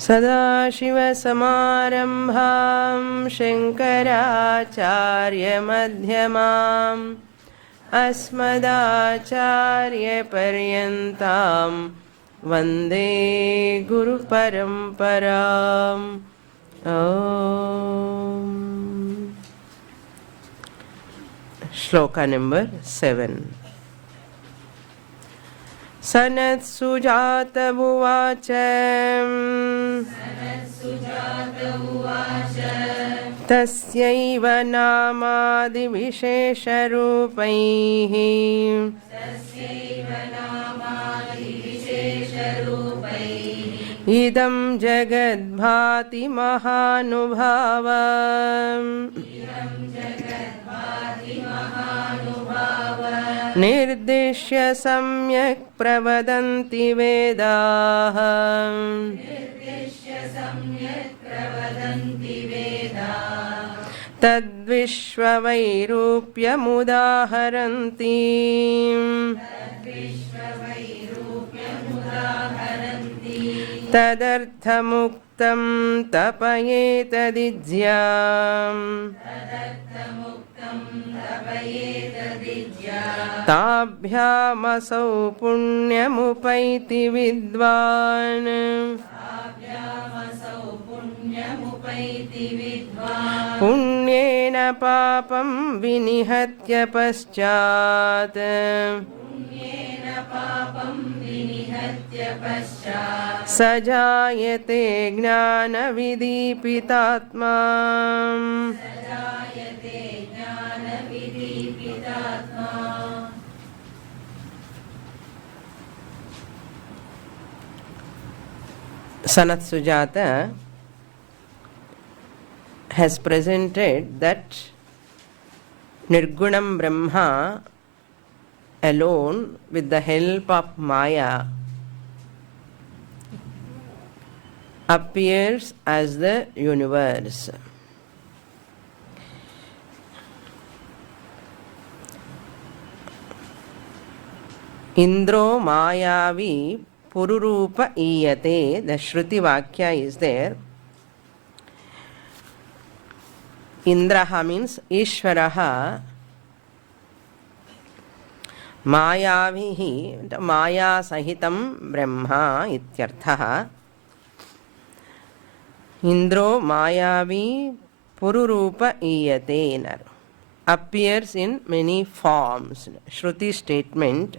सदाशिवसमारम्भां शङ्कराचार्यमध्यमाम् अस्मदाचार्यपर्यन्तां वन्दे गुरुपरम्पराम्. श्लोका नंबर 7. सनत् सुजात उवाच तस्यैव नामादिविशेषरूपैः इदं जगद्भाति महानुभाव. निर्दिश्य सम्यक् प्रवदन्ति वेदाः तद्विश्ववैरूप्यमुदाहरन्ति. तदर्थमुक्तं तपयेतदिज्याम् ताभ्यामसौ पुण्यमुपैति विद्वान्. पुण्येन पापं विनिहत्य पश्चात् स जायते ज्ञानविदीपितात्मा. Sanath Sujatha has presented that Nirgunam Brahma alone, with the help of Maya, appears as the universe. Indro Mayavi Pururupa Iyate, the Shruti Vakya is there. Indraha means Ishvaraha. Mayavihi, Maya Sahitam Brahma ityarthaha. Indro Mayavi Pururupa Iyate appears in many forms. Shruti statement.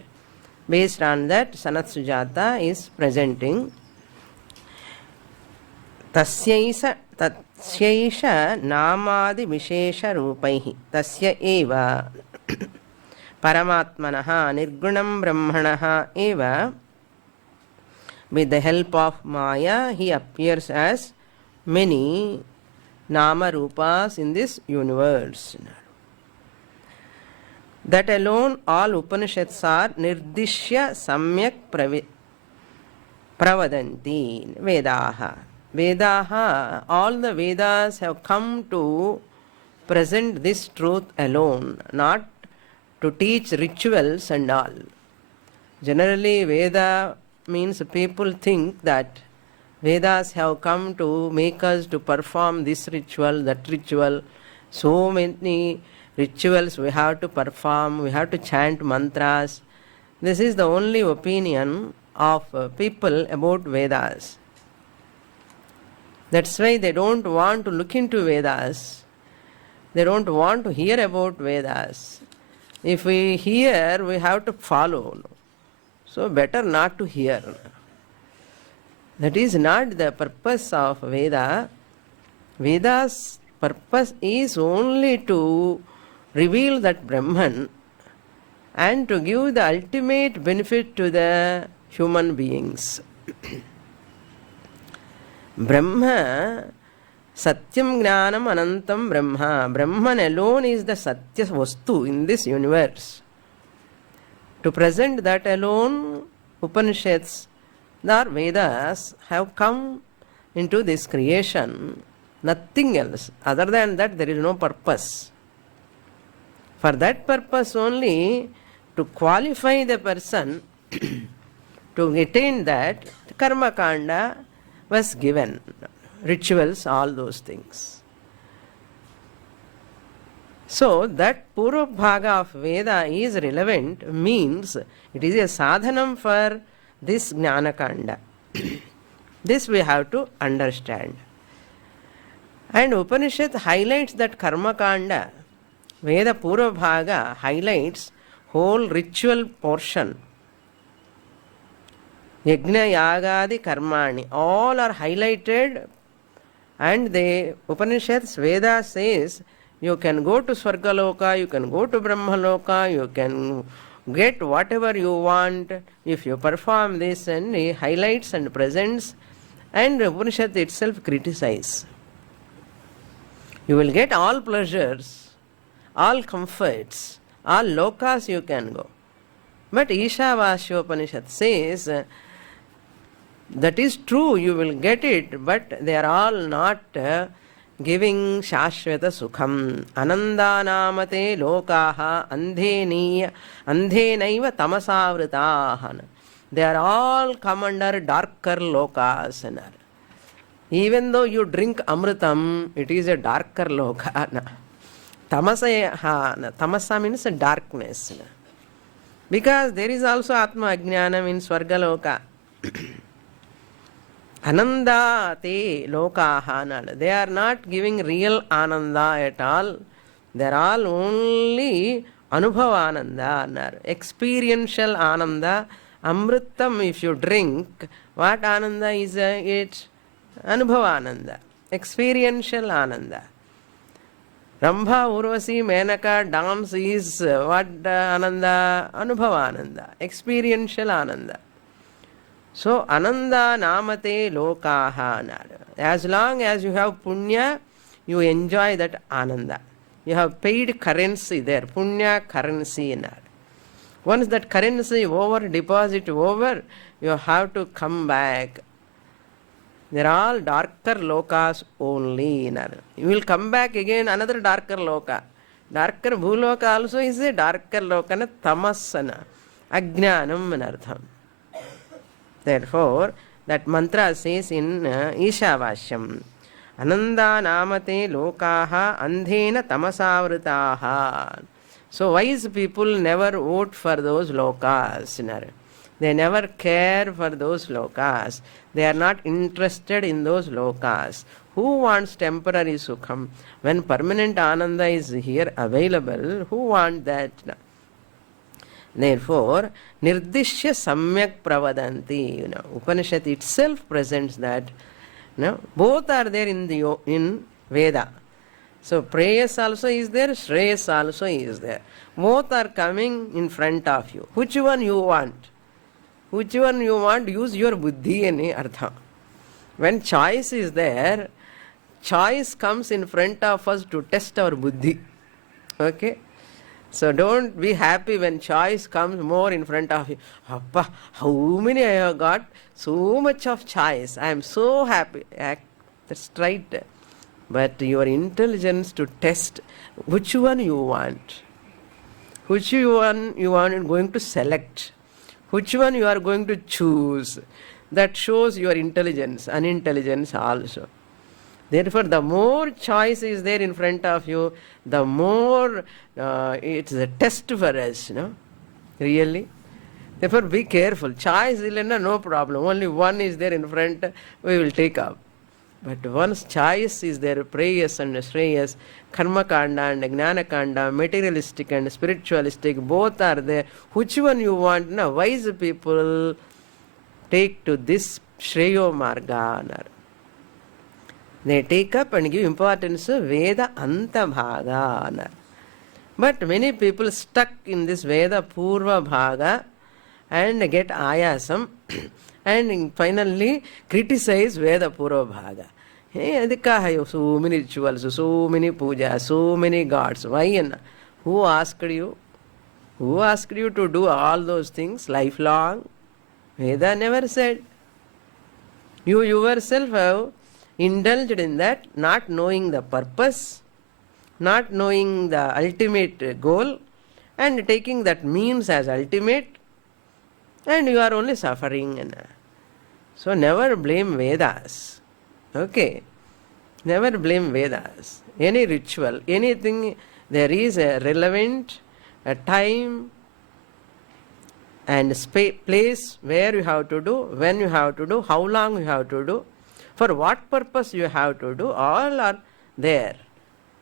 Based on that, Sanath Sujatha is presenting Tasyaisha namadi vishesha rupaihi tasya eva paramatmanaha nirgunam brahmanaha eva. With the help of Maya, he appears as many nama rupas in this universe. That alone all Upanishads are nirdishya samyak pravadanti Vedaha. Vedaha, all the Vedas have come to present this truth alone, not to teach rituals and all. Generally, Veda means people think that Vedas have come to make us to perform this ritual, that ritual, so many rituals we have to perform, we have to chant mantras. This is the only opinion of people about Vedas. That's why they don't want to look into Vedas. They don't want to hear about Vedas. If we hear, we have to follow. So better not to hear. That is not the purpose of Veda. Veda's purpose is only to reveal that Brahman and to give the ultimate benefit to the human beings. Brahma, Satyam Jnanam Anantam Brahma. Brahman alone is the Satya Vastu in this universe. To present that alone, Upanishads, the Vedas have come into this creation. Nothing else. Other than that, there is no purpose. For that purpose only, to qualify the person to attain that, karma kanda, was given. Rituals, all those things. So that Purva Bhaga of Veda is relevant means it is a sadhanam for this Jnana Kanda. This we have to understand. And Upanishad highlights that Karma Kanda. Veda Purva Bhaga highlights whole ritual portion. Yajna, Yagadi, Karmani, all are highlighted, and the Upanishads, Veda says, you can go to Swargaloka, you can go to Brahmaloka, you can get whatever you want if you perform this, and he highlights and presents, and Upanishad itself criticizes. You will get all pleasures, all comforts, all lokas you can go. But Ishavasya Upanishad says, that is true, you will get it, but they are all not giving Shashvata Sukham. Ananda namate lokaha andhenaiva tamasavritaha. They are all come under darker lokas. Even though you drink amritam, it is a darker loka. Tamasa means darkness. Because there is also Atma Ajnanam in Swargaloka. Ananda te lokaha. They are not giving real ananda at all. They are all only anubhava ananda, experiential ananda. Amritam, if you drink, what ananda is it? Anubhava ananda, experiential ananda. Rambha, Urvasi, Menaka dance is what ananda? Anubhava ananda, experiential ananda. So, Ananda Namate Lokaha. As long as you have punya, you enjoy that Ananda. You have paid currency there, punya currency. Once that currency over, deposit over, you have to come back. They are all darker lokas only. You will come back again, another darker loka. Darker bhuloka also is a darker loka, tamasana, ajnanam anartham. Therefore, that mantra says in Ishavashyam, Ananda namate lokaha andhena tamasavritaha. So wise people never vote for those lokas. They never care for those lokas. They are not interested in those lokas. Who wants temporary sukham? When permanent ananda is here available, who wants that? Therefore, nirdishya samyak pravadanti. Upanishad itself presents that. Both are there in Veda. So prayas also is there, shreyas also is there. Both are coming in front of you. Which one you want? Which one you want? Use your buddhi ani artha. When choice is there, choice comes in front of us to test our buddhi. Okay? So don't be happy when choice comes more in front of you. Appa, how many I have got? So much of choice. I am so happy. That's right. But your intelligence to test which one you want. Which one you are going to select. Which one you are going to choose. That shows your intelligence, unintelligence also. Therefore, the more choice is there in front of you, the more it's a test for us, really. Therefore, be careful. Choice is no problem. Only one is there in front, we will take up. But once choice is there, prayas and shreyas, karma kanda and jnana kanda, materialistic and spiritualistic, both are there. Which one you want? Wise people take to this shreyo marga. They take up and give importance to Veda Anta Bhaga. But many people stuck in this Veda Purva Bhaga and get ayasam and finally criticize Veda Purva Bhaga. Hey, so many rituals, so many pujas, so many gods. Why? Who asked you? Who asked you to do all those things lifelong? Veda never said. You yourself have indulged in that, not knowing the purpose, not knowing the ultimate goal, and taking that means as ultimate, and you are only suffering. So never blame Vedas. Okay? Never blame Vedas. Any ritual, anything, there is a relevant a time and place where you have to do, when you have to do, how long you have to do, for what purpose you have to do, all are there.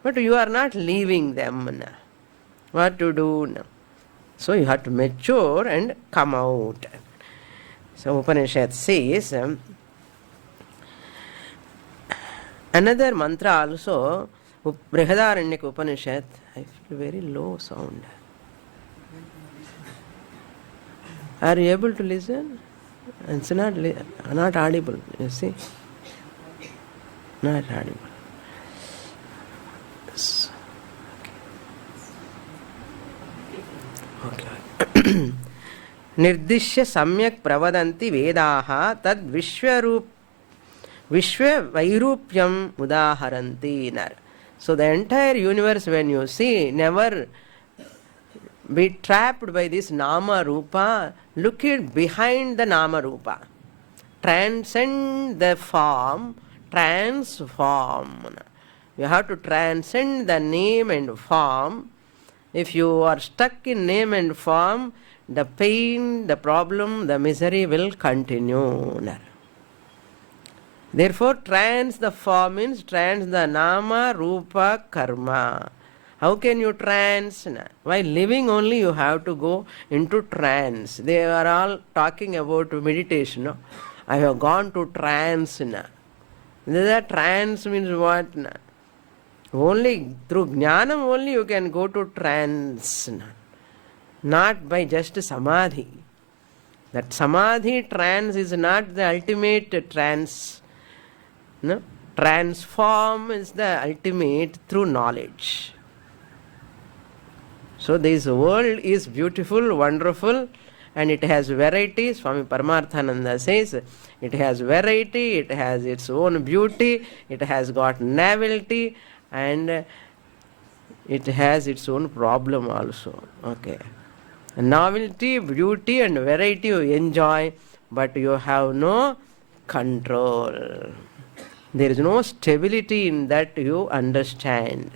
But you are not leaving them. What to do now? So you have to mature and come out. So Upanishad says, another mantra also, Brihadaranyaka Upanishad, I feel very low sound. Are you able to listen? It's not audible, you see. Not audible. Okay. Nirdishya samyak pravadanti vedaha tad vishva vairupyam udaharanti. So the entire universe, when you see, never be trapped by this nama rupa. Look it behind the nama rupa. Transcend the form, transform. You have to transcend the name and form. If you are stuck in name and form, the pain, the problem, the misery will continue. Therefore, trans the form means trans the nama, rupa, karma. How can you trance? While living only you have to go into trance. They are all talking about meditation. No? I have gone to trance. The trance means what? Only through jnanam only you can go to trance. Not by just samadhi. That samadhi trance is not the ultimate trance. No? Transform is the ultimate through knowledge. So this world is beautiful, wonderful, and it has variety. Swami Paramarthananda says it has variety, it has its own beauty, it has got novelty, and it has its own problem also. Okay. Novelty, beauty and variety you enjoy, but you have no control. There is no stability in that you understand.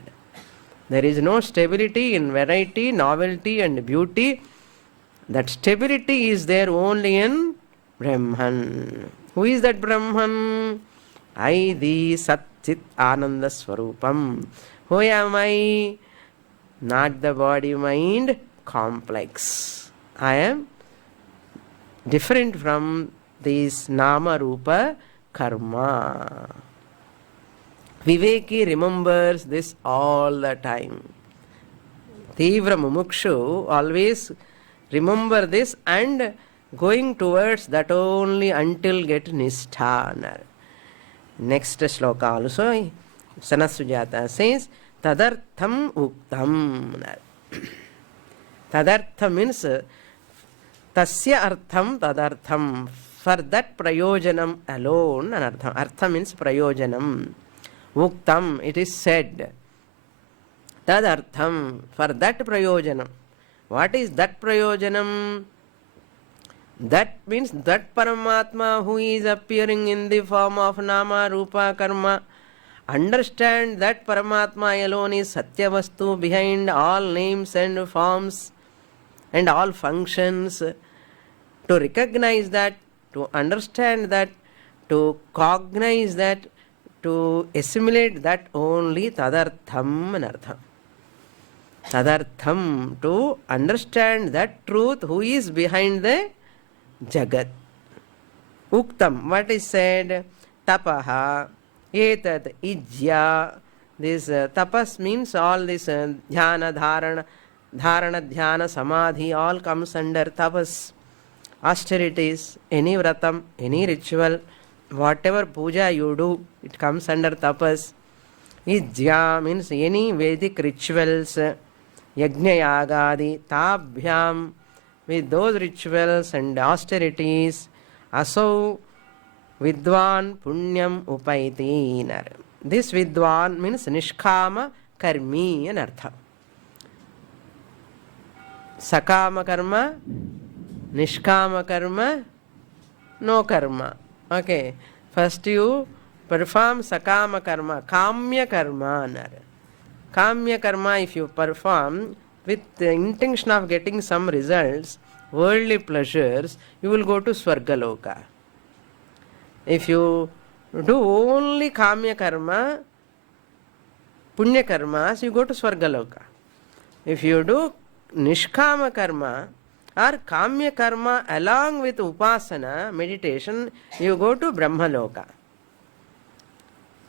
There is no stability in variety, novelty and beauty. That stability is there only in Brahman. Who is that Brahman? I, the Sat Chit Ananda Swarupam. Who am I? Not the body mind complex. I am different from this Nama Rupa Karma. Viveki remembers this all the time. Tivra Mumukshu always remember this and going towards that only until get Nisthana. Next shloka also, Sanath Sujathiyam says, Tadartham Uktam. Tadartham means Tasya Artham Tadartham. For that prayojanam alone, Artham means prayojanam. Uktam, it is said. Tadartham, for that prayojanam. What is that prayojanam? That means that Paramatma who is appearing in the form of Nama, Rupa, Karma. Understand that Paramatma alone is Satyavastu behind all names and forms and all functions. To recognize that, to understand that, to cognize that, to assimilate that only tadartham and artham. Tadartham, to understand that truth who is behind the Jagat. Uktam, what is said? Tapaha, etat, ijya. This tapas means all this dhyana, dharana, dhyana, samadhi, all comes under tapas. Austerities, any vratam, any ritual, whatever puja you do, it comes under tapas. Ijya means any Vedic rituals, yajna yagadi, tabhyam, with those rituals and austerities, asau vidwan punyam upaiti. This vidwan means nishkama karmi in artha. Sakama karma, nishkama karma, no karma. Okay. First you perform sakama karma, kamya karma. Kamya karma, if you perform with the intention of getting some results, worldly pleasures, you will go to Swargaloka. If you do only kamya karma, punya karmas, you go to Swargaloka. If you do nishkama karma or kamya karma along with upasana, meditation, you go to Brahmaloka.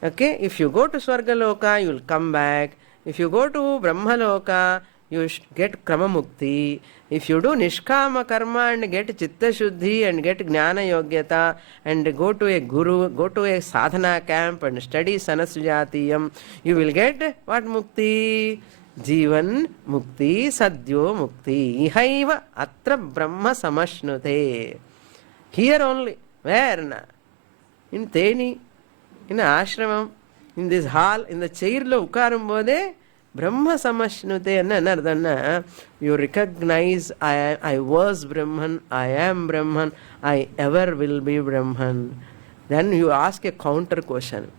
Okay, if you go to Swargaloka, you will come back. If you go to Brahmaloka, you get Krama Mukti. If you do Nishkama Karma and get Chitta Shuddhi and get Jnana Yogyata and go to a Guru, go to a sadhana camp and study Sanath Sujathiyam, you will get what Mukti? Jivan Mukti, Sadhyo Mukti. Ihaiva Atra Brahma Samashnute. Here only. Where na? In Teni, in ashramam, in this hall, in the chair lo ukarum bode, Brahma Samashnute anna, you recognize I was Brahman, I am Brahman, I ever will be Brahman. Then you ask a counter question.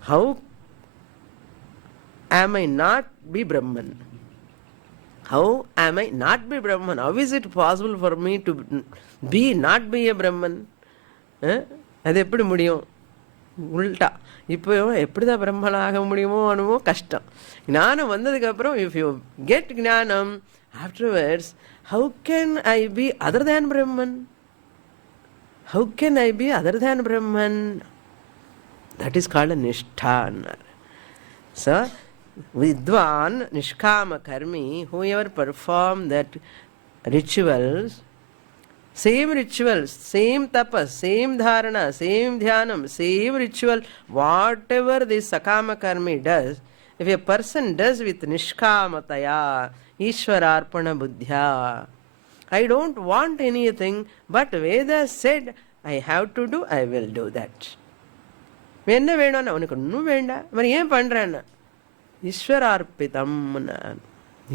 How am I not be Brahman? How am I not be Brahman? How is it possible for me to be not be a Brahman? அது எப்படி முடியும்? உல்டா இப்போ எப்படிதான் பிரம்மனாக முடியுமோ அனுமோ கஷ்டம். ஞானம் வந்ததுக்கப்புறம் if you get ஞானம், afterwards, how can I be other than Brahman? How can I be other than Brahman? That is called a nishtha. So, Vidwan, Nishkama Karmi, whoever perform that rituals, same rituals, same tapas, same dharana, same dhyanam, same ritual, whatever this sakama karmi does, if a person does with nishkamataya, ishwararpana buddhya, I don't want anything, but Veda said, I have to do, I will do that. என்ன வேணும்னா உனக்கு ஒன்றும் வேண்டாம், మరి ஏன் பண்றேன்னா ஈஸ்வரார்ப்பிதம்,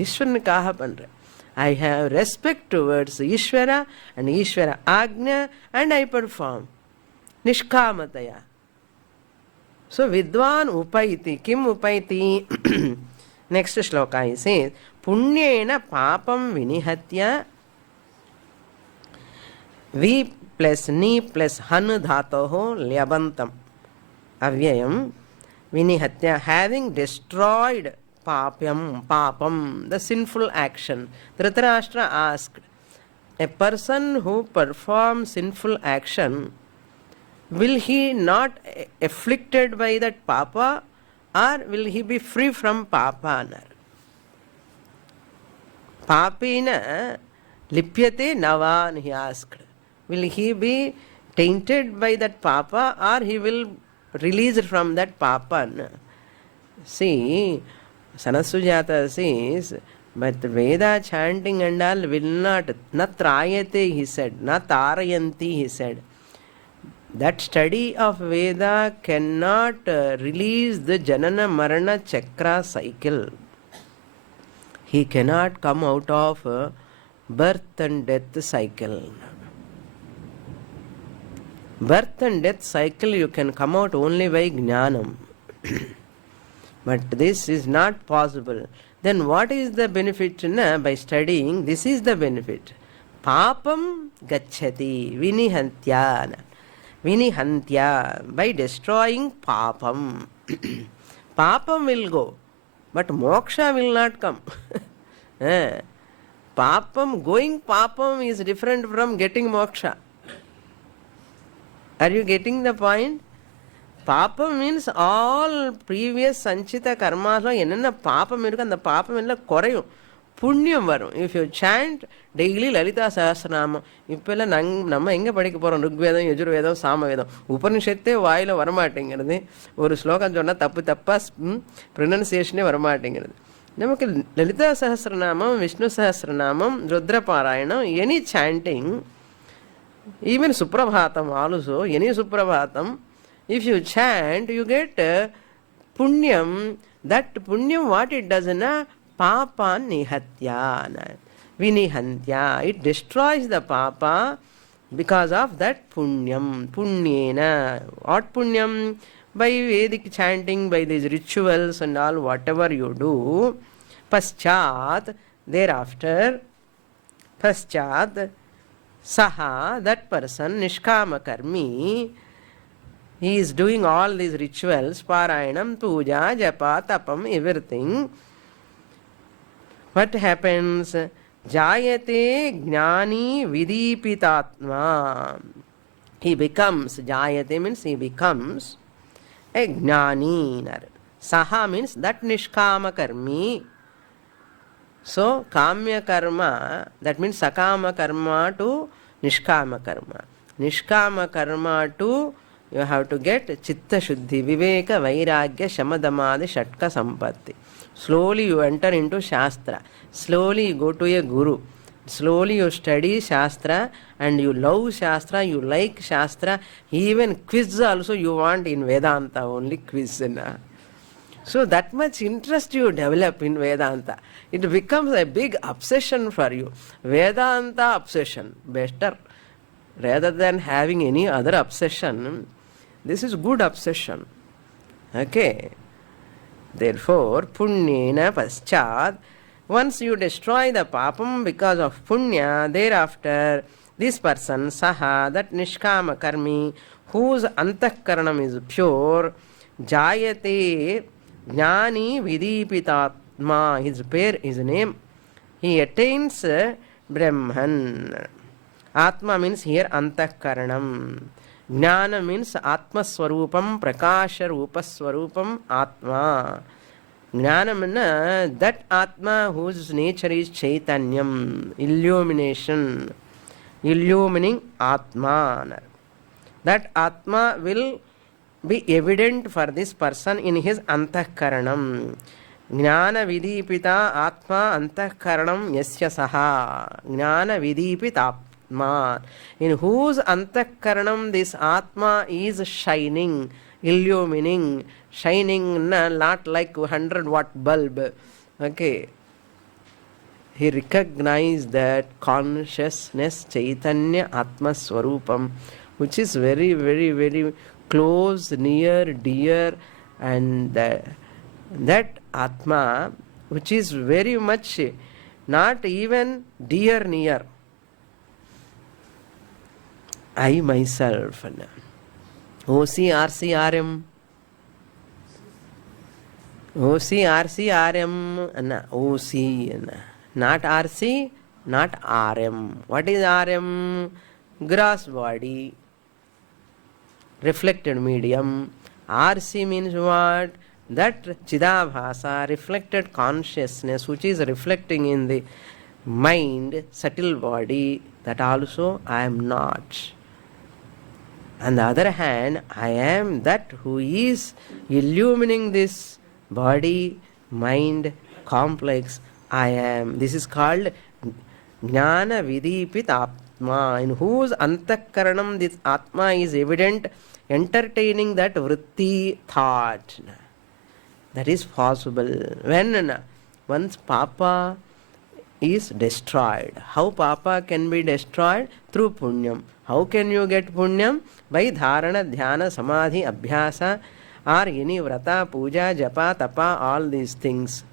ஈஸ்வரனுக்காக பண்றேன். I have respect towards Ishvara and Ishvara Agnya and I perform. Nishkamataya. So Vidwan Upaiti. Kim Upaiti? Next shloka he says, Punyena papam vinihatya. Vi plus ni plus han dhatoho lyabantam. Avyayam vinihatya. Having destroyed papam, the sinful action. Dhritarashtra asked, a person who performs sinful action, will he not afflicted by that papa or will he be free from papa? Papina lipyate navan, he asked. Will he be tainted by that papa or he will release from that papa? See, Sanath Sujata says, but Veda chanting and all will not trayate, he said, not tarayanti, he said. That study of Veda cannot release the Janana Marana Chakra cycle. He cannot come out of birth and death cycle. Birth and death cycle you can come out only by Jnanam. But this is not possible. Then what is the benefit? By studying, this is the benefit. Papam gacchati vinihantya. Vinihantya. By destroying papam. Papam will go, but moksha will not come. Papam, going papam is different from getting moksha. Are you getting the point? Papa means all previous sanchita karmas lo enna papam irukku and papam ella korayum, punyam varum. If you chant daily Lalita Sahasranamam, ippella நம்ம எங்க படிக்க போறோம்? ருக்வேதம், யஜுர்வேதம், சாமவேதம், உபனிஷத்தே வாயில வரமாட்டேங்கிறது. ஒரு ஸ்லோகம் சொன்னா தப்பா ப்ரொனன்சியேஷனே வரமாட்டேங்கிறது. நமக்கு லலிதா சஹஸ்ரநாமம், விஷ்ணு சஹஸ்ரநாமம், ருத்ர பாராயணம், any chanting, even suprabhatam also, any suprabhatam, if you chant, you get punyam. That punyam, what it does, papa nihatya, vinihantya. It destroys the papa. Because of that punyam, punyena. What punyam? By Vedic chanting, by these rituals and all, whatever you do, paschat, thereafter, paschat, saha, that person, nishkama karmi, he is doing all these rituals, parayanam, puja, japa, tapam, everything. What happens? Jayate jnani vidipitatma. He becomes, jayate means he becomes a jnani. Saha means that nishkama karmi. So, kamya karma, that means sakama karma to nishkama karma. Nishkama karma to, you have to get chitta shuddhi, viveka, vairagya, shamadamadi, shatka sampatti. Slowly you enter into Shastra. Slowly you go to a guru. Slowly you study Shastra and you love Shastra, you like Shastra. Even quiz also you want in Vedanta, only quiz. So that much interest you develop in Vedanta. It becomes a big obsession for you. Vedanta obsession, better. Rather than having any other obsession, this is good obsession. Okay. Therefore, punyena paschat, once you destroy the papam because of punya, thereafter, this person, saha, that nishkama karmi, whose antakaranam is pure, jayate jnani vidipitatma, his name, he attains Brahman. Atma means here antakaranam. Jnana means Atma Swarupam, Prakasha Rupa Swarupam, Atma. Jnana means that Atma whose nature is Chaitanyam, illumination, illumining Atma. That Atma will be evident for this person in his Antakaranam. Jnana Vidipita Atma Antakaranam Yasya Saha. Jnana Vidipita. In whose antakaranam this Atma is shining, illumining, shining not like 100-watt bulb. Okay. He recognized that consciousness, Chaitanya, Atma Swarupam, which is very, very, very close, near, dear, and that Atma, which is very much not even dear, near. I myself, OCRCRM, OC, not RC, not RM. What is RM? Gross body, reflected medium. RC means what? That Chidabhasa, reflected consciousness, which is reflecting in the mind, subtle body, that also I am not. On the other hand, I am that who is illumining this body, mind, complex. I am. This is called Jnana Vidipit Atma, in whose antakaranam this Atma is evident, entertaining that vritti thought. That is possible. When once Papa is destroyed. How Papa can be destroyed? Through Punyam. How can you get Punyam? By Dharana, Dhyana, Samadhi, Abhyasa, or any Vrata, Puja, Japa, Tapa, all these things.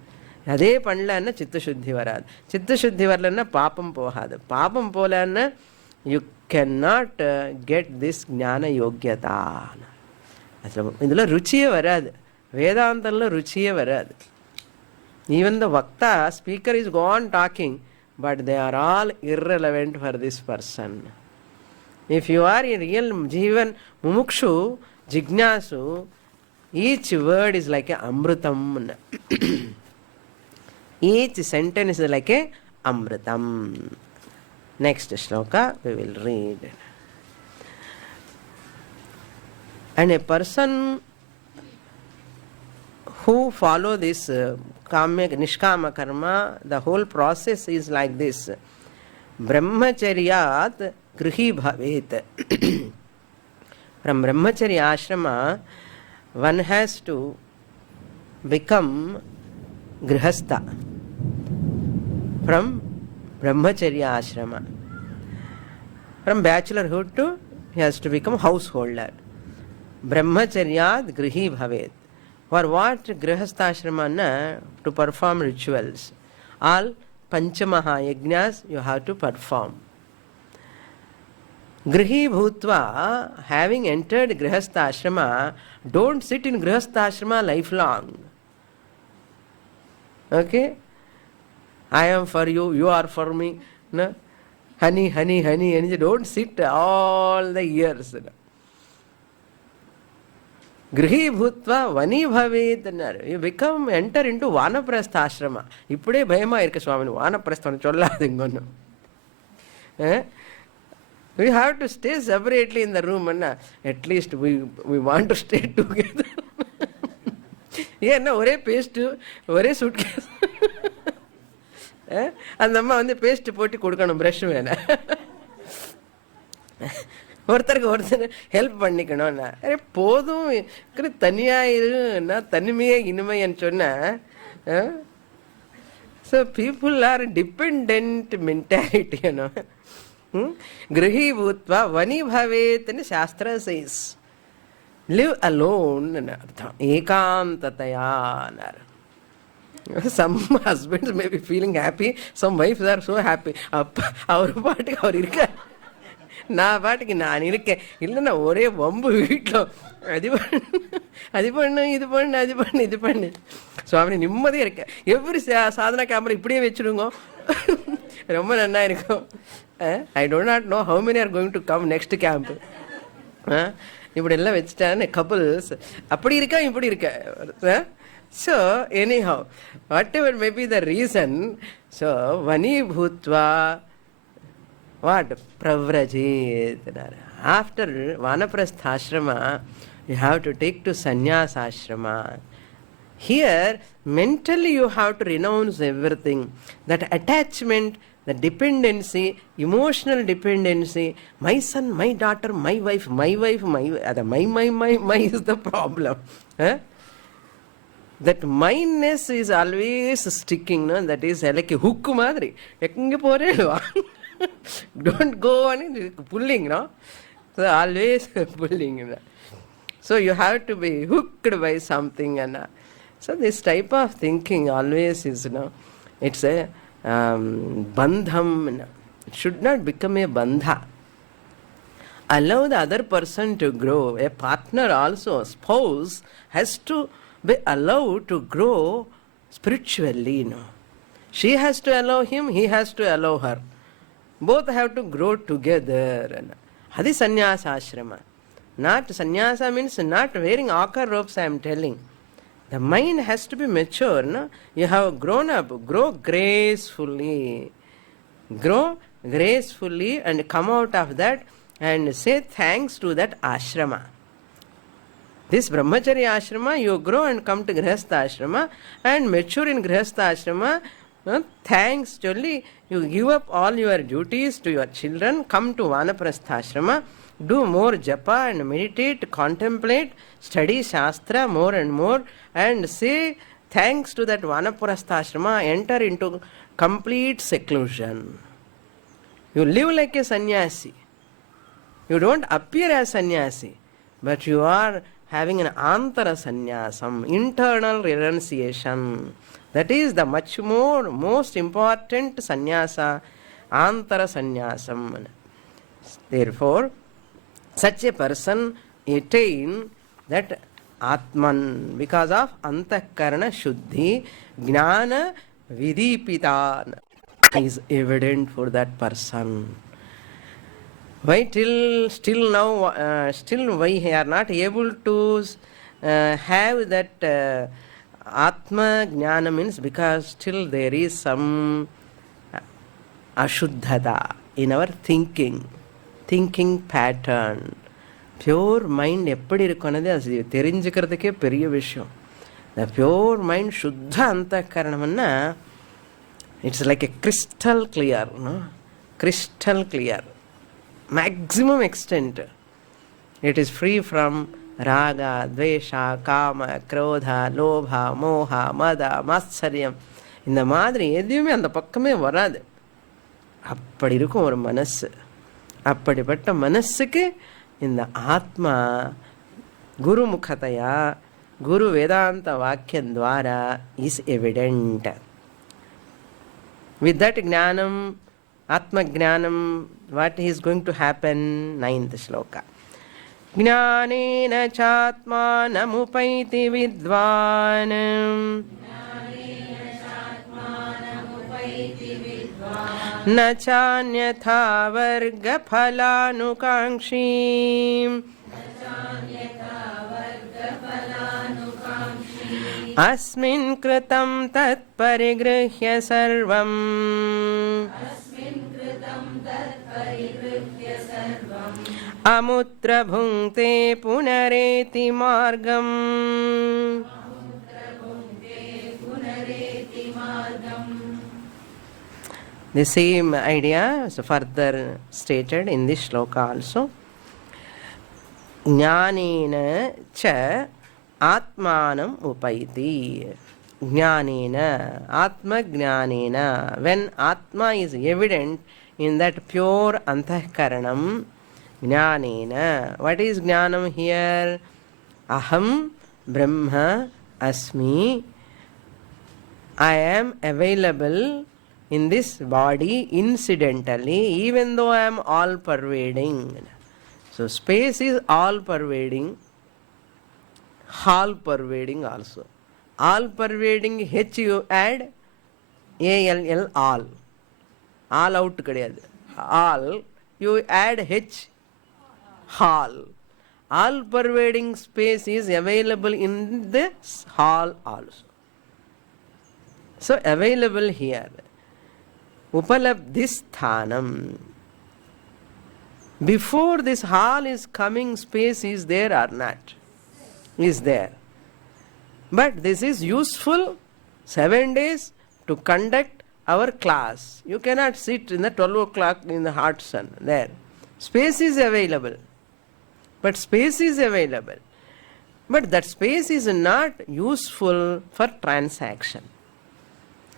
Adhe Pandlana Chitta Shuddhi Varad. Chitta Shuddhi Varlana Papam Pohad. Papam Polana, you cannot get this Jnana Yogyata. Indula Ruchiya Varad. Vedantalla Ruchiya Varad. Even the Vakta, speaker is gone talking, but they are all irrelevant for this person. If you are a real Jivan Mumukshu, Jignasu, each word is like a Amrutam. Each sentence is like a Amrutam. Next shloka we will read. And a person who follow this nishkama karma, the whole process is like this. Brahmacharyat grihi bhavet. From brahmacharya ashrama, one has to become grihastha. From brahmacharya ashrama. From bachelorhood to he has to become householder. Brahmacharyad grihi bhavet. For what grihasthashrama? To perform rituals. All panchamaha yajnas you have to perform. Grihi bhutva, having entered grihastha don't sit in grihastha lifelong. Okay? I am for you, you are for me. No? Honey, honey, honey, and don't sit all the years. Grihi bhutva vani bhavet. You become, enter into vanaprastha ashrama. Ippude bhayama irukku Swamini. Vanaprastha cholladingonnu. We have to stay separately in the room. At least we want to stay together. ஒரே paste ஒரே suitcase அந்த அம்மா paste போட்டு கொடுக்கணும், brush வேணா, ஒருத்தருக்கு ஒருத்தர் help பண்ணிக்கணும். போதும் தனியா இருன்னா தனிமையே இனிமைன்னு சொன்ன. So people are depend mentality. Grihi bhutva vani bhavet, Shastra says. Live alone. Ekantataya. Some husbands may be feeling happy, some wives are so happy. Our party or irka. Na party naan irke. Illana ore vambu veetlo. Adi pannu. Swamini nimmadi irukka. Every sadhana camera ipdiye vechirungo. Romma nanna irukum. I do not know how many are going to come next camp. இப்படியெல்லாம் வச்சுட்டான் couples. அப்படி இருக்கா இப்படி இருக்கா. So anyhow, whatever may be the reason, so vani bhutva what? Pravrajet. After vanaprastha ashrama, you have to take to sannyasa ashrama. Here, mentally you have to renounce everything. That attachment, the dependency, emotional dependency, my son, my daughter, my wife, my is the problem. That myness is always sticking, no? That is like a hook madri. Don't go on pulling, no? So always pulling. So you have to be hooked by something. So this type of thinking always is, it's a bandham. It should not become a bandha. Allow the other person to grow. A partner also, spouse, has to be allowed to grow spiritually. She has to allow him, he has to allow her. Both have to grow together. That is sannyasa ashrama. Not sannyasa means not wearing ochre robes, I am telling. The mind has to be mature. No? You have grown up. Grow gracefully. Grow gracefully and come out of that and say thanks to that ashrama. This brahmacharya ashrama, you grow and come to grihastha ashrama and mature in grihastha ashrama. Thanks, Jolly. You give up all your duties to your children. Come to vanaprastha ashrama. Do more japa and meditate, contemplate, study Shastra more and more, and say thanks to that vanaprastha ashrama. Enter into complete seclusion. You live like a sannyasi. You don't appear as sannyasi, but you are having an antara sannyasam, internal renunciation. That is the most important sannyasa, antara sannyasam. Therefore, such a person attain that Atman because of antakarana shuddhi, jnana vidipita is evident for that person. Why still why he are not able to have that Atma jnana means because still there is some ashuddhata in our thinking pattern. Pure mind eppadi irukkonade adu therinjikradhuke periya vishayam. The pure mind shuddha antakaranamana, it's like a crystal clear, no? Crystal clear. Maximum extent. It is free from raga, dvesha, kama, krodha, lobha, moha, mada, matsaryam. இந்த மாதிரி எதுவுமே அந்த பக்கமே வராது. அப்படி இருக்கும் ஒரு மனசு. அப்படிப்பட்ட மனசுக்கு இந்த ஆத்மா குருமுகதையா குரு வேதாந்த வாக்கியம் துவாரா is evident. With that jnanam, atma jnanam, what is going to happen? 9th shloka. Jnanena chatmanamupaiti vidvan na chanyatha varga phalanukankshi अस्मिन् कृतं तत् परिगृह्य सर्वम् अमुत्र भुङ्क्ते पुनरेति मार्गम्. The same idea is further stated in this shloka also. Jnanena cha atmanam upaiti. Jnanena, atma jnanena. When atma is evident in that pure antahkaranam, jnanena. What is jnanam here? Aham brahma asmi. I am available in this body incidentally, even though I am all pervading. So space is all pervading. All pervading also. All pervading, H you add, ALL, all. All out kadiyadu. All, you add H, all. All pervading space is available in this hall also. So available here. Upalabdhisthanam. Before this hall is coming, space is there or not? Is there. But this is useful 7 days to conduct our class. You cannot sit in the 12 o'clock in the hot sun there. Space is available. But space is available. But that space is not useful for transaction.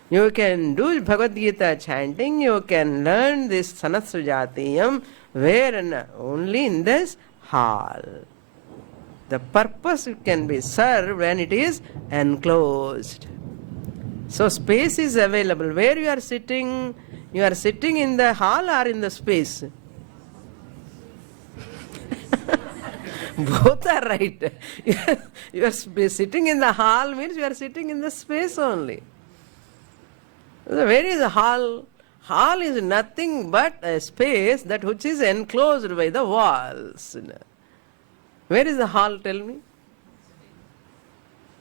You can do Bhagavad Gita chanting, you can learn this Sanath Sujathiyam where and only in this hall. The purpose can be served when it is enclosed. So space is available. Where you are sitting in the hall or in the space? Both are right. You are sitting in the hall means you are sitting in the space only. So where is the hall? Hall is nothing but a space that which is enclosed by the walls. Where is the hall? Tell me.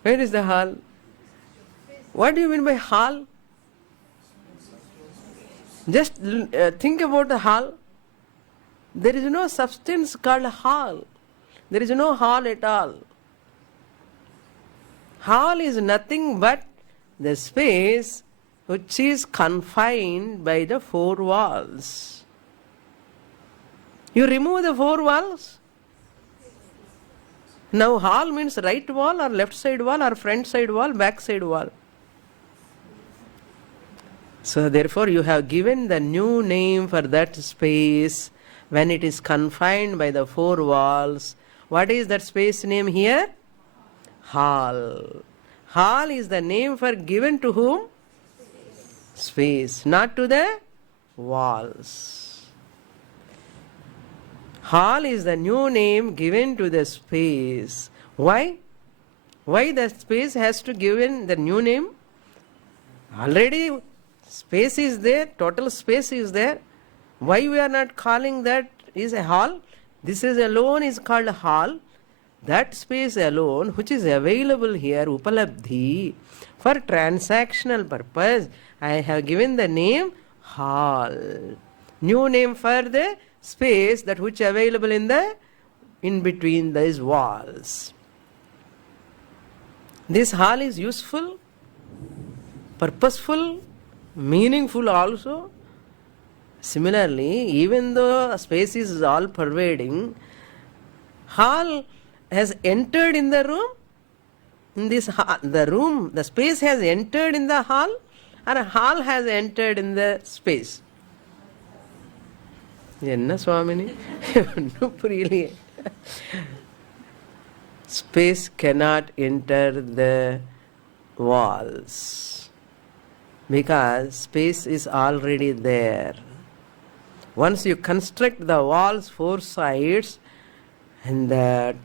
Where is the hall? What do you mean by hall? Just think about the hall. There is no substance called hall. There is no hall at all. Hall is nothing but the space which is confined by the 4 walls. You remove the 4 walls. Now hall means right wall or left side wall or front side wall, back side wall. So therefore you have given the new name for that space when it is confined by the 4 walls. What is that space name here? Hall. Hall is the name for given to whom? Space, not to the walls. Hall is the new name given to the space. Why? Why the space has to given the new name? Already space is there, total space is there. Why we are not calling that is a hall? This is alone is called hall. That space alone which is available here, upalabdhi, for transactional purpose, I have given the name hall. New name for the space that which available in between these walls. This hall is useful, purposeful, meaningful also. Similarly, even though space is all pervading, hall has entered in the room. In this the room, the space has entered in the hall, or a hall has entered in the space. என்ன சுவாமினி ஒன்றும் புரியலையே. Space cannot enter the walls because space is already there. Once you construct the walls 4 sides, and that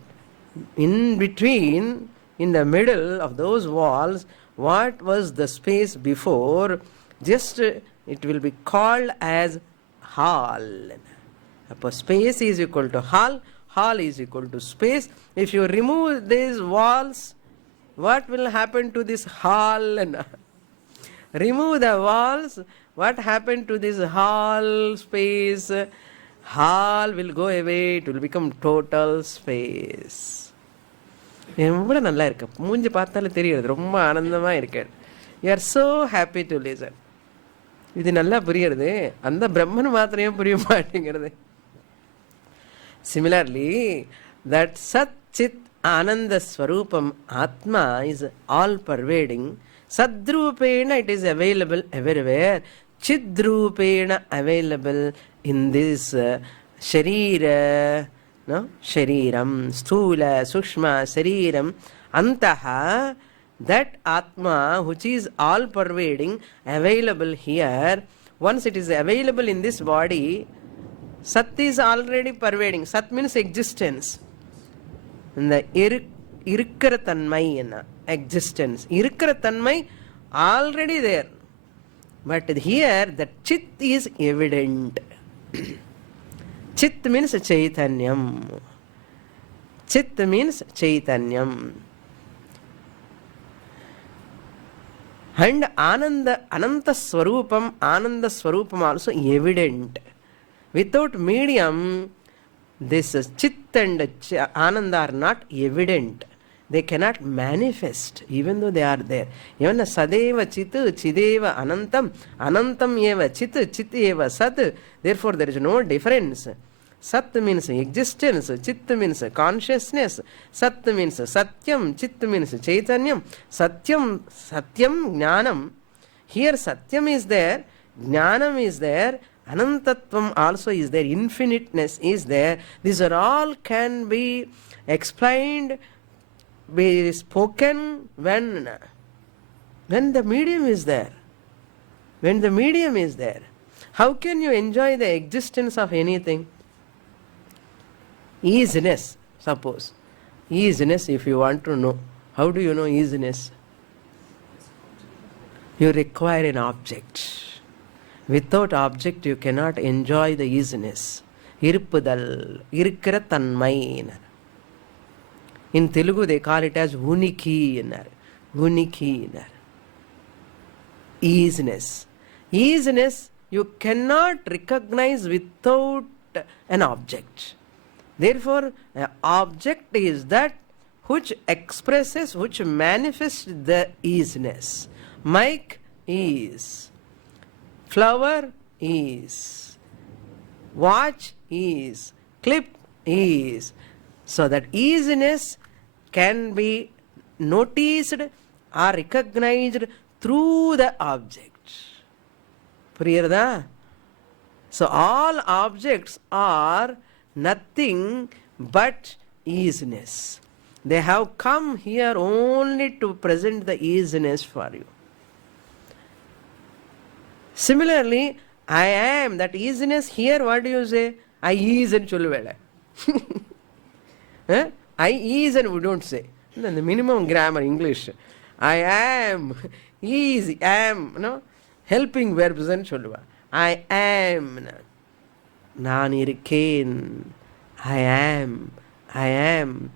in between, in the middle of those walls, what was the space before, just it will be called as hall. Space is equal to hall, hall is equal to space. If you remove these walls, what will happen to this hall? Remove the walls, what happened to this hall space? Hall will go away, it will become total space. எவ்வளோ நல்லா இருக்கு, மூஞ்சி பார்த்தாலே தெரியுது, ரொம்ப ஆனந்தமா இருக்கு. You are so happy to listen. இது நல்லா புரியுறது, அந்த பிரம்மன் மாத்திரையும் புரிய மாட்டேங்கிறது. Similarly, that Sat Chit Ananda Swarupam Atma is all pervading. Sadrupena it is available everywhere. Chidrupena available in this Sharira, no? Shariram, Sthula, Sukshma, Shariram, Antaha, that Atma which is all pervading, available here. Once it is available in this body, Sat is already pervading. Sat means existence. இந்த இருக்கிற தன்மை என்ன, existence, இருக்கிற தன்மை already there. But here the Chit is evident. Chit means Chaitanyam. Chit means Chaitanyam. And Ananda, Ananta Swarupam, Ananda Swarupam also evident. Without medium, this Chit and Ananda are not evident. They cannot manifest, even though they are there. Even Sadeva Chit, Chideva Anantam, Anantam Eva Chit, Chit Eva Sat. Therefore, there is no difference. Sat means existence, Chit means consciousness, Sat means Satyam, Chit means Chaitanyam. Satyam, Satyam, Jnanam. Here Satyam is there, Jnanam is there, Anantatvam also is there, infiniteness is there. These are all can be explained, be spoken when the medium is there. When the medium is there. How can you enjoy the existence of anything? Easiness, suppose. Easiness, if you want to know. How do you know easiness? You require an object. Without object, you cannot enjoy the easiness. Irupudal, irukira tanmai. In Telugu, they call it as uniki. Uniki. Easiness. Easiness, you cannot recognize without an object. Therefore, an object is that which expresses, which manifests the easiness. Mic is. Flower is. Watch is. Clip is. So that easiness can be noticed or recognized through the object. Puriyarada? So all objects are nothing but easiness. They have come here only to present the easiness for you. Similarly, I am, that easiness here, what do you say? I ease and chulvela. I ease and we don't say. The minimum grammar English. I am, ease, am, no? Helping verbs and chulva. I am. Naan irken. I am. Aham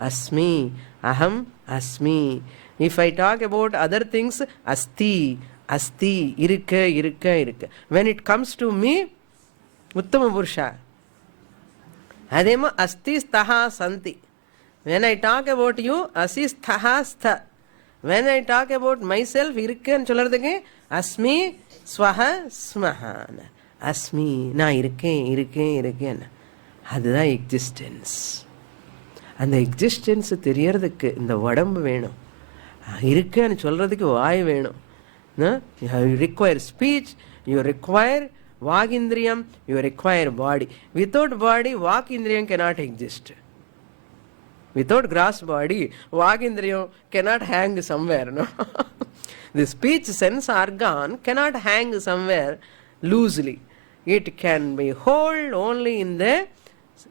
asmi. Aham asmi. If I talk about other things, asti, irukka. When it comes to me, uttama purusha. Adema asti staha santi. When I talk about you, asi staha stha. When I talk about myself, irukka and cholardage, asmi swaha smaha. Asmi, na irukka. அதுதான் existence. அந்த existence தெரியறதுக்கு இந்த உடம்பு வேணும், இருக்குன்னு சொல்றதுக்கு வாய் வேணும். You require speech, you require Vagindriyam, you require body. Without body, Vakindriyam cannot exist. Without gross body, Vagindriyam cannot hang somewhere. No? The speech sense organ cannot hang somewhere loosely. It can be held only in the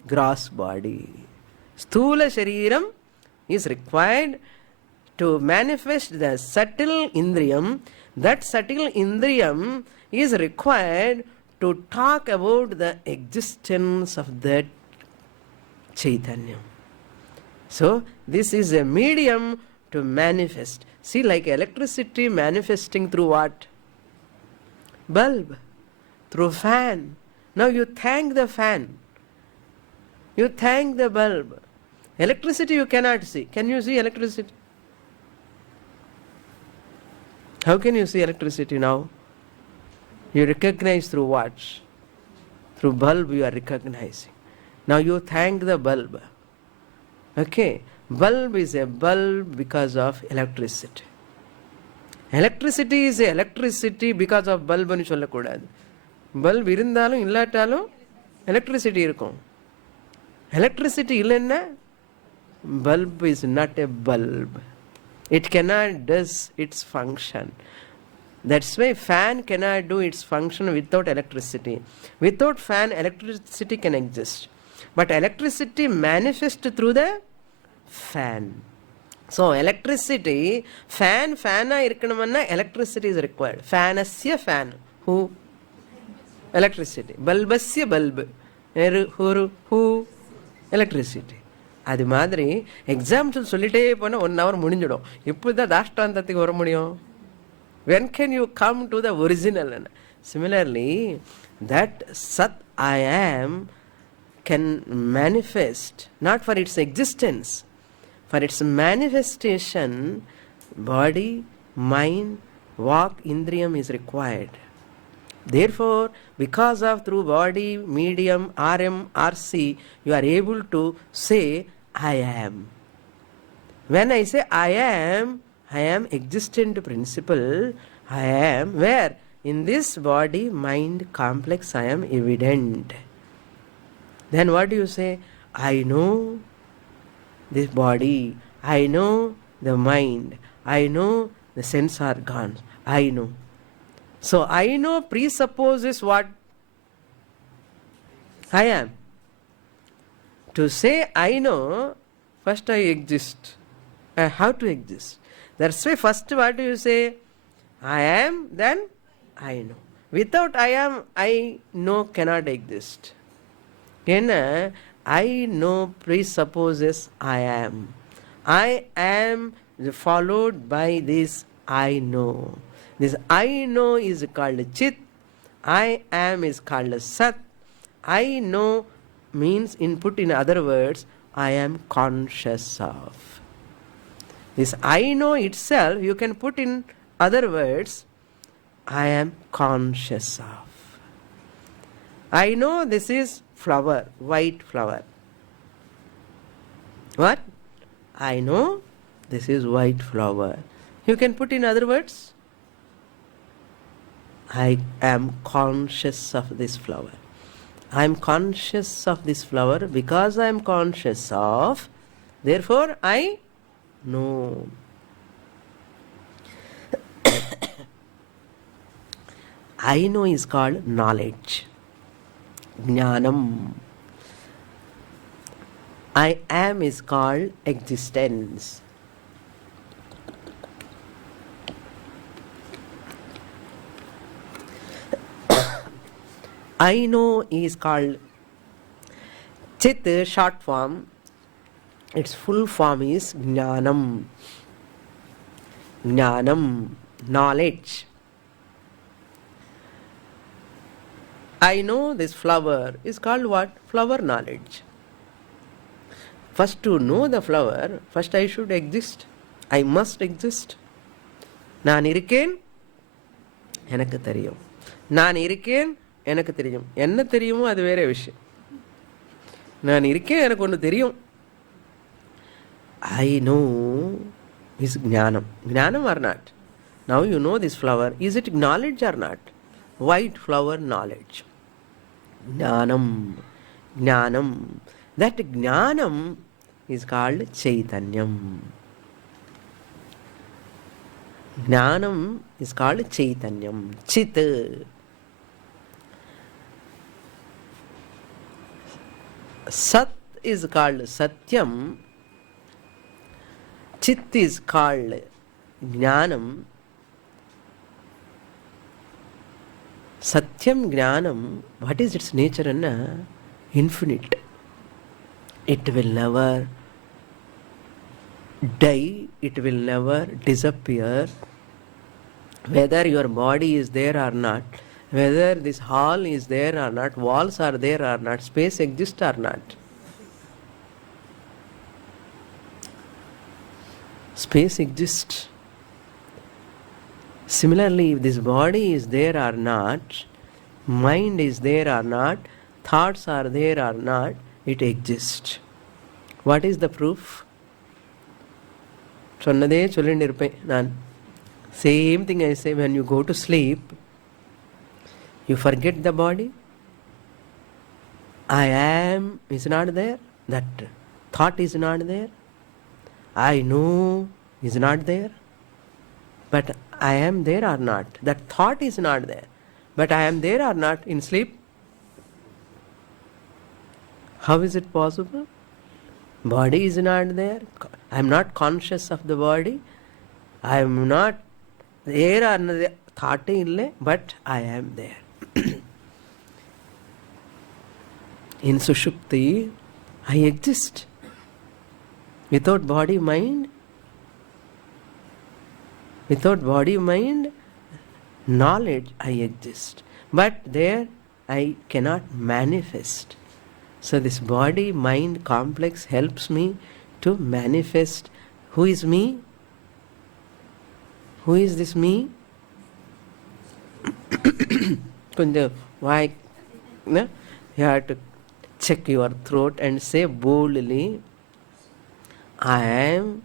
gross body. Sthula Shariram is required to manifest the subtle Indriyam. That subtle Indriyam is required to talk about the existence of that Chaitanya. So, this is a medium to manifest. See, like electricity manifesting through what? Bulb. Through fan. Now you thank the fan. You thank the bulb. Electricity you cannot see. Can you see electricity? How can you see electricity now? You recognize through what? Through bulb you are recognizing. Now you thank the bulb. Okay. Bulb is a bulb because of electricity. Electricity is a electricity because of bulb nu sollakudadu. Bulb irundhalum illattalum electricity irukum. Electricity illenna bulb is not a bulb. It cannot do its function. That's why fan cannot do its function without electricity. Without fan, electricity can exist. But electricity manifests through the fan. So electricity, fan irukkanumanna electricity is required. Fanasya fan. Who? Electricity. Bulbasya bulb. Who? Electricity. அது மாதிரி example சொல்லிட்டே போனால் 1 hour முடிஞ்சிடும். இப்போ தான் தாஷ்டாந்தத்துக்கு வர முடியும். When can you come to the original? Similarly, that Sat I am can manifest not for its existence, for its manifestation. Body, mind, vak, indriyam is required. Therefore, because of through body, medium, RM, RC, you are able to say I am. When I say I am existent principle. I am where? In this body, mind, complex, I am evident. Then what do you say? I know this body. I know the mind. I know the sense organs. I know. So I know presupposes what? I am. To say I know, first I exist. I have to exist. That's why first what do you say? I am, then I know. Without I am, I know cannot exist. I know presupposes I am. I am followed by this I know. This I know is called Chit. I am is called Sat. I know means input, in other words, I am conscious of. This I know itself you can put in other words, I am conscious of. I know this is flower, white flower. What? I know this is white flower. You can put in other words, I am conscious of this flower. I am conscious of this flower because I am conscious of, therefore I know. I know is called knowledge. Jnanam. I am is called existence. I know is called Chit, short form. Its full form is Jnanam. Jnanam, knowledge. I know this flower is called what? Flower knowledge. First to know the flower, first I should exist. I must exist. நான் இருக்கேன், எனக்கு தெரியும். நான் இருக்கேன், எனக்கு தெரியும். என்ன தெரியுமோ அது வேற விஷயம். நான் இருக்கேன், எனக்கு ஒன்று தெரியும். I know is Jnanam. Jnanam or not? Now you know this flower. Is it knowledge or not? white flower knowledge. Jnanam. Jnanam. That Jnanam is called Chaitanyam. Jnanam is called Chaitanyam. Chit. Sat is called Satyam. Chit is called Jnanam. Satyam Jnanam, what is its nature? Infinite. It will never die, it will never disappear. Whether your body is there or not, whether this hall is there or not, walls are there or not, space exists or not. Space exists. Similarly, if this body is there or not, mind is there or not, thoughts are there or not, it exists. What is the proof? சொன்னதே சொல்லிட்டு இருப்பேன் நான். Same thing I say when you go to sleep, you forget the body. I am is not there. That thought is not there. I know is not there. But I am there or not. That thought is not there. But I am there or not in sleep. How is it possible? Body is not there. I am not conscious of the body. I am not there or not. Thought ille, but I am there. In Sushupti, I exist. Without body, mind. Without body, mind, knowledge, I exist. But there, I cannot manifest. So this body-mind complex helps me to manifest. Who is me? Who is this me? Why? You have to check your throat and say boldly, I am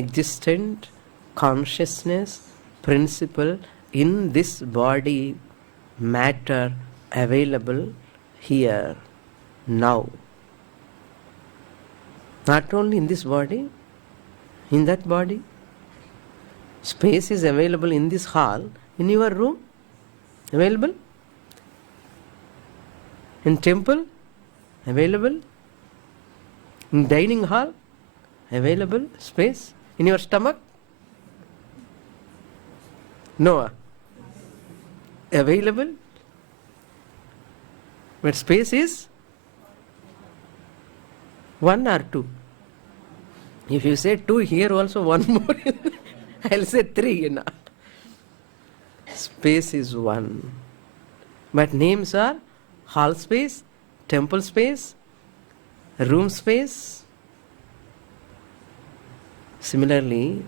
existent consciousness principle in this body matter available here now. Not only in this body, in that body. Space is available in this hall, in your room, available. In temple, available. In dining hall, available space. In your stomach, no. Available. But space is one or two. If you say two, here also one more. I'll say three. Space is one. But names are hall space, temple space, room space. Similarly,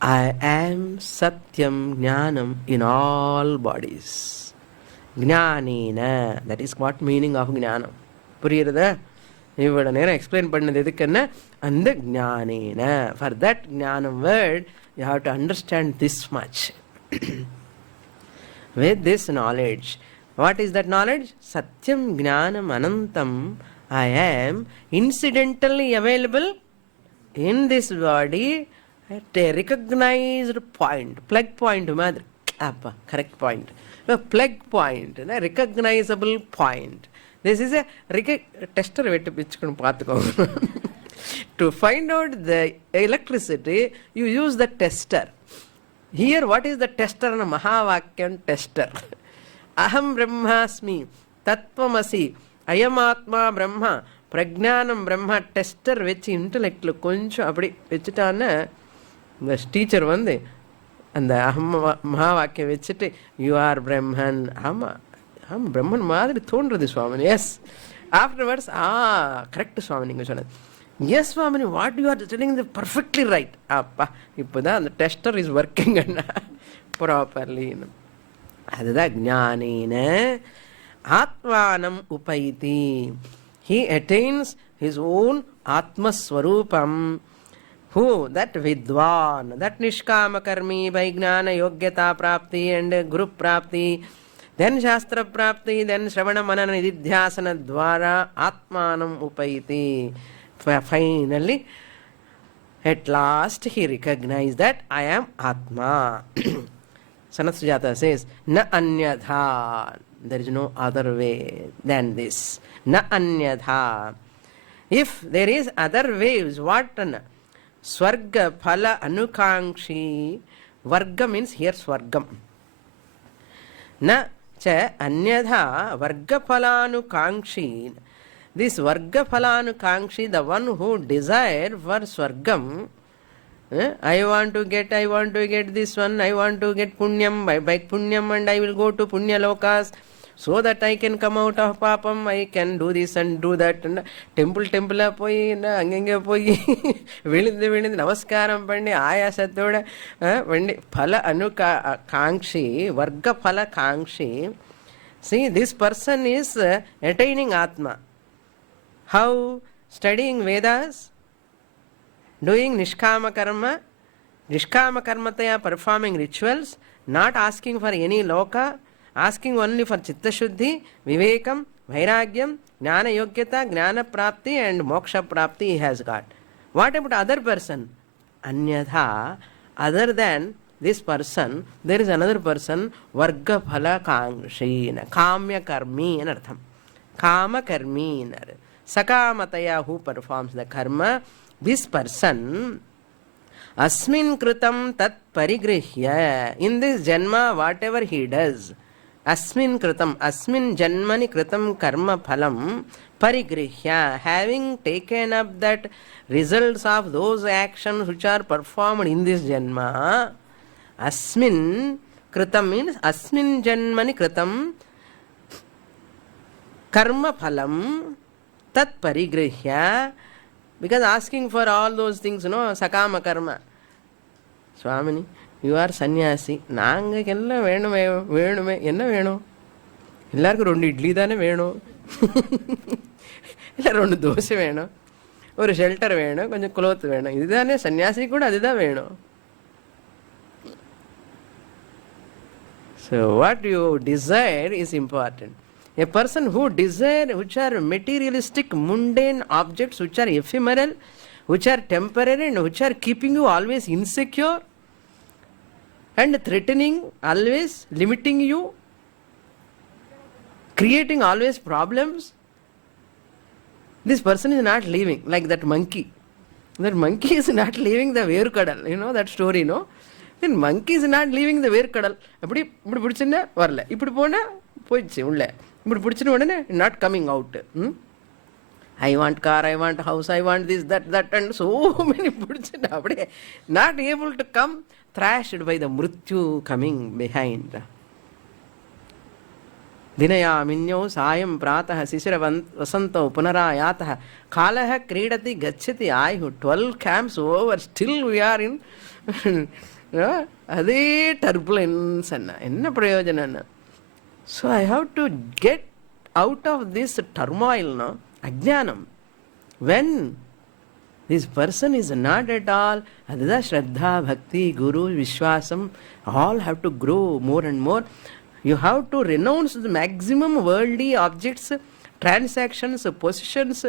I am Satyam Jnanam in all bodies. Jnanena. That is what meaning of Jnanam. Puriyirada? இவ்வளோ நேரம் explain பண்ணது எதுக்குன்னா அந்த ஞானேன. For that ஞானம் word you have to understand this much. With this knowledge, what is that knowledge? சத்யம் ஞானம் அனந்தம். I am incidentally available in this body at a recognized point. Plug point மாதிரி. அப்பா correct point. plug point, recognizable point. This is a tester வெட்டு பிச்சுக்கணும் பார்த்துக்கோங்க. To find out the electricity, you use the tester. Here, what is the tester? Mahavakyam tester. Aham brahmasmi, tattvamasi, ayamatma brahma, prajnanam brahma. Tester வச்சு இன்டலெக்டில் கொஞ்சம் அப்படி வச்சுட்டான்னு இந்த teacher வந்து அந்த அஹம் மகா வாக்கியம் வச்சுட்டு யூ ஆர் பிரம்மன். ஆமாம் ஆமாம் பிரம்மன் மாதிரி தோன்றுறது Swamini. Yes afterwards correct Swami நீங்கள் சொன்னது. Yes Swamini, what you are telling the perfectly right. அப்பா இப்போ தான் அந்த டெஸ்டர் இஸ் ஒர்க்கிங் ப்ராப்பர்லி. அதுதான் ஞானேன ஆத்மானம் உபைதி. He attains his own Atmaswarupam. Who? That Vidwan, that Nishkama Karmi by Gnana Yogyata Prapti and Guru Prapti, then Shastra Prapti, then Shravana Manana Nididhyasana Dwara Atmanam Upaiti. Finally, at last he recognized that I am Atma. Sanath Sujathiyam says, Na anyadha. There is no other way than this. Na anyadha. If there is other ways, what? Swarga phala anukankshi. Varga means here swargam. Na cha anyadha varga phalanukankshi. This varga phalanukankshi, the one who desire for swargam, I want to get this one, I want to get punyam, by punyam and I will go to punya lokas, so that I can come out of papam, I can do this and do that. And temple poi, angenge poi, vilindi namaskaram pandi, ayasatoda, phala anukankshi, varga phala kankshi. See, this person is attaining Atma. How? Studying Vedas, doing Nishkama Karma, Nishkama Karmataya performing rituals, not asking for any loka, asking only for Chitta Shuddhi, Vivekam, Vairagyam, Jnana Yogyata, Jnana Prapti and Moksha Prapti he has got. What about other person? Anyadha, other than this person, there is another person, Varga Phala Kankshi, Kamya Karmi in Artham. Kama Karmi in Artham. Sakamataya, who performs the karma, this person, asmin kritam tat parigrihya, in this janma, whatever he does, asmin kritam, asmin janmani kritam karma phalam, parigrihya, having taken up that results of those actions which are performed in this janma, asmin kritam means asmin janmani kritam karma phalam, tat parigrihya, because asking for all those things, sakama karma. Swamini, you are sannyasi. Nangakkella venume, enna venu? Ellarku rendu idli thane venu. Illa rendu dosai venu. Oru shelter venu, konjam cloth venu. Idane sannyasi kuda adida venu. So what you desire is important. A person who desire, which are materialistic, mundane objects, which are ephemeral, which are temporary and which are keeping you always insecure and threatening, always limiting you, creating always problems, this person is not living like that monkey. That monkey is not leaving the Verkadal. You know that story, no? Then monkey is not leaving the Verkadal. Appadi pidichina varla. Ipdi pona poichu ulle. Not coming out. I want car, I want house, I want this, that, and so many puts not able to come, thrashed by the mrityu coming behind. Dinaya minyau sayam pratah sisira vasanto punarayatah kalaha kridati gacchati ayhu. 12 camps over, still we are in ade turbulence enna prayojanana. So I have to get out of this turmoil, no? Ajnanam. When this person is not at all, adada Shraddha, Bhakti, Guru, Vishwasam, all have to grow more and more. You have to renounce the maximum worldly objects, transactions, possessions.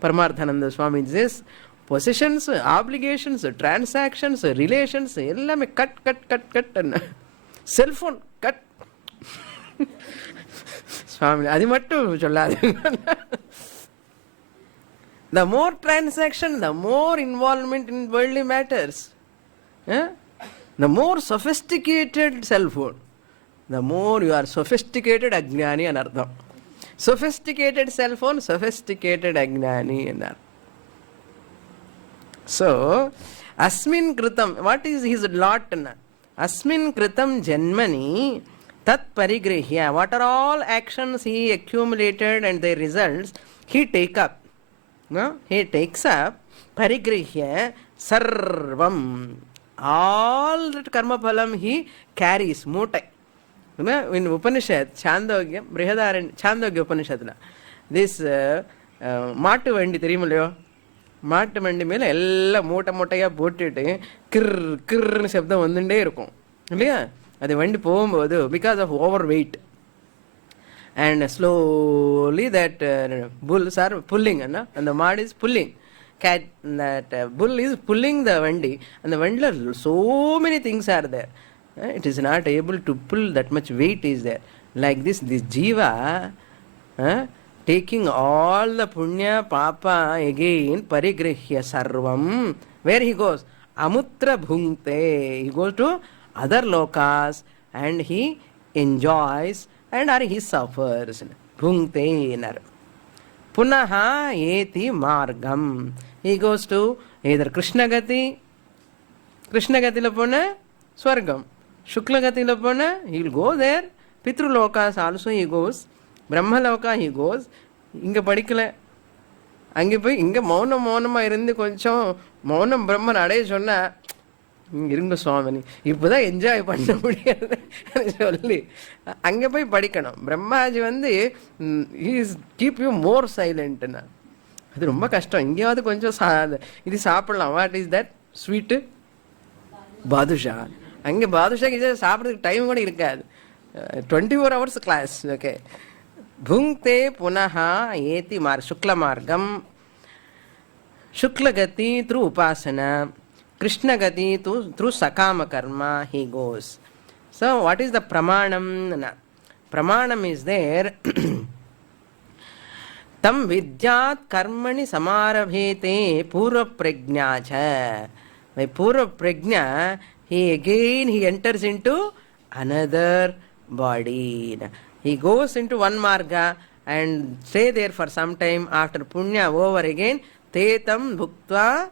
Paramarthananda Swami says, possessions, obligations, transactions, relations, ellame cut. Cell phone, cut. Swami, adi mattu solladu. The more transaction, the more involvement in worldly matters. The more sophisticated cell phone, the more you are sophisticated ajnani and ardham. Sophisticated cell phone, sophisticated ajnani and ardham. So, asmin kritam, what is his lot? Asmin kritam janmani tat parigrihya. What are all actions he accumulated and their results he take up? No? He takes up parigrihya sarvam. All that karma phalam he carries. Mutai. In Upanishad, Chandogya, Brihadaran, Chandogya Upanishadna. This Matu Vendi Theriyumalayo? மாட்டு வண்டி மேலே எல்லாம் மூட்டை மூட்டையாக போட்டுட்டு கிர்னு சப்தம் வந்துட்டே இருக்கும் இல்லையா? அது வண்டி போகும்போது because of over weight and slowly that bulls are pulling, and the mud is pulling. That bull is pulling the vandi, and the vandila so many things are there. It is not able to pull, that much weight is there. Like this jiva taking all the punya papa again parigrihya sarvam. Where he goes? Amutra bhunkte. He goes to other lokas and he enjoys, and or he suffers. Bhunkte nar. Punaha eti margam. He goes to either Krishna Gati lapona Swargam. Shukla Gati lapona, he will go there. Pitru lokas also he goes. Brahma loka he goes. Inga padikala. அங்கே போய் இங்கே மௌனமாக இருந்து கொஞ்சம் மௌனம் பிரம்மன் அடைய சொன்னால் இருங்க சுவாமினி இப்போதான் என்ஜாய் பண்ண முடியாது சொல்லி அங்கே போய் படிக்கணும். Brahmaji is keep you more சைலண்ட்னா அது ரொம்ப கஷ்டம். இங்கேயாவது கொஞ்சம் இது சாப்பிடலாம். What is that sweet? Badusha. அங்கே பாதுஷா சாப்பிட்றதுக்கு டைம் கூட இருக்காது. 24 hours கிளாஸ். ஓகே. भुंक्ते पुनः एति शुक्ल मार्गम. शुक्ल गति थ्रू उपासना, कृष्ण गति थ्रू सकाम कर्म he goes. So what is the pramanam? Pramanam is there. tam vidyat karmani samarabhete purva prajna cha. By purva prajna he enters into another body. He goes into one marga and stay there for some time. After punya over again, tetam bhuktva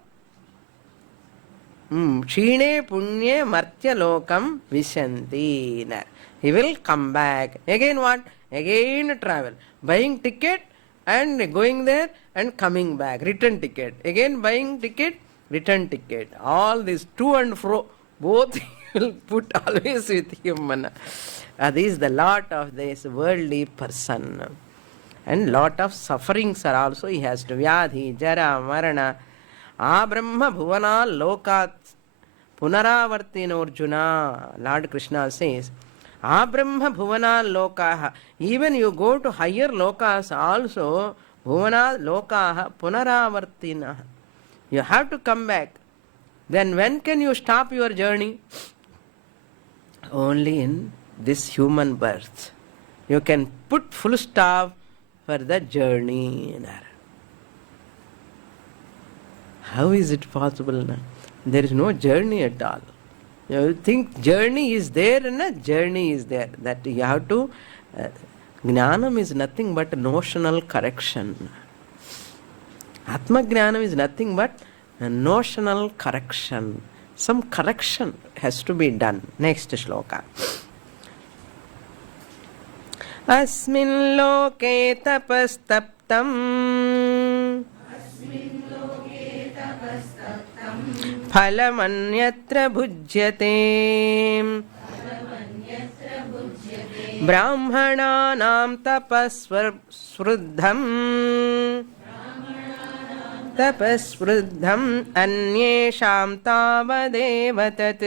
shine punye martya lokam vishanti. He will come back. Again what? Again travel. Buying ticket and going there and coming back. Return ticket. Again buying ticket, return ticket. All this to and fro, both will put always with him. This is the lot of this worldly person. And lot of sufferings are also he has to. Vyadhi, jara, marana. Abrahma bhuvana lokat punaravartina Arjuna. Lord Krishna says, Abrahma bhuvana lokaha. Even you go to higher lokas also, bhuvana lokaha punaravartina. You have to come back. Then when can you stop your journey? Only in this human birth. You can put full stop for the journey. How is it possible? There is no journey at all. You think journey is there, and a journey is there. That you have to. Jnanam is nothing but notional correction. Atma Jnanam is nothing but a notional correction. Some correction has to be done. Next shloka. अस्मिन् लोके तपस्तप्तम् फलमन्यत्र भुज्यते ब्राह्मणानां तपस्वृद्धम् अन्येषां तावदेव तत्.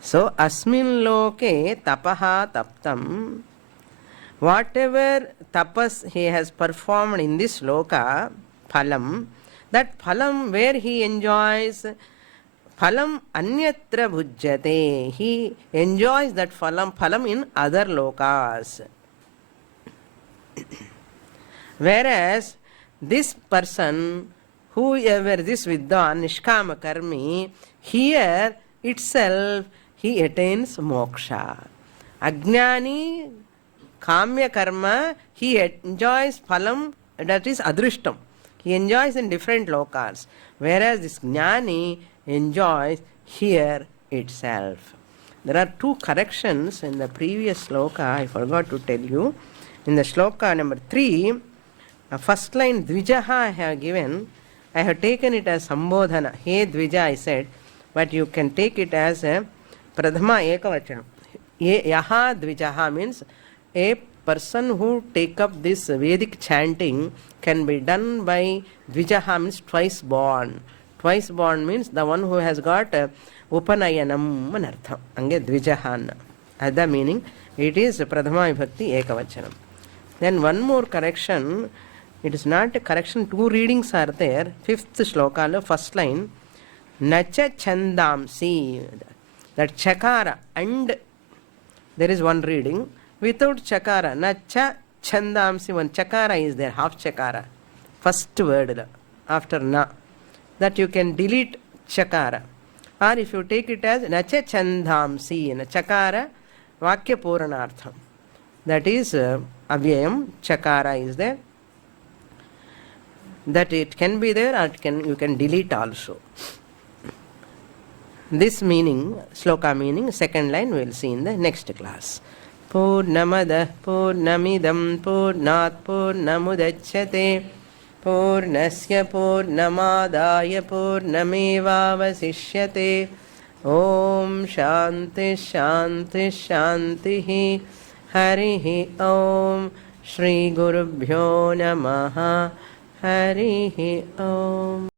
So asmin loke tapaha taptam. Whatever tapas he has performed in this loka, phalam, that phalam where he enjoys, phalam anyatra bhujyate. He enjoys that phalam in other lokas. Whereas this person, whoever this vidwan, nishkama karmi, here itself he attains moksha. Ajnani kamya karma, he enjoys phalam, that is adrishtam. He enjoys in different lokas. Whereas this jnani enjoys here itself. There are two corrections in the previous sloka, I forgot to tell you. In the shloka number 3, first line Dvijaha I have given, I have taken it as Sambodhana. He Dvija I said, but you can take it as a Pradhama Ekavachana. Yaha Dvijaha means a person who take up this Vedic chanting can be done by Dvijaha, means twice born. Twice born means the one who has got Upanayanam anartham. Ange Dvijahan. That's the meaning. It is Pradhama Vibhakti Ekavachanam. Then one more correction. It is not a correction. Two readings are there. Fifth shloka, first line. Nacha Chandamsi. That Chakara and there is one reading. Without Chakara. Nacha Chandamsi. One Chakara is there. Half Chakara. First word after Na. That you can delete Chakara. Or if you take it as Nacha Chandamsi. Chakara Vakya Puranartham. That is Avyayam. Chakara is there. That it can be there or you can delete also. This meaning, sloka meaning, second line we will see in the next class. Purnamada Purnamidam Purnat Purnamudachyate Purnasya Purnamadaya Purnamevavasishyate. Om Shanti Shanti Shanti Harihi Om Shri Gurubhyo Namaha Harihi Om.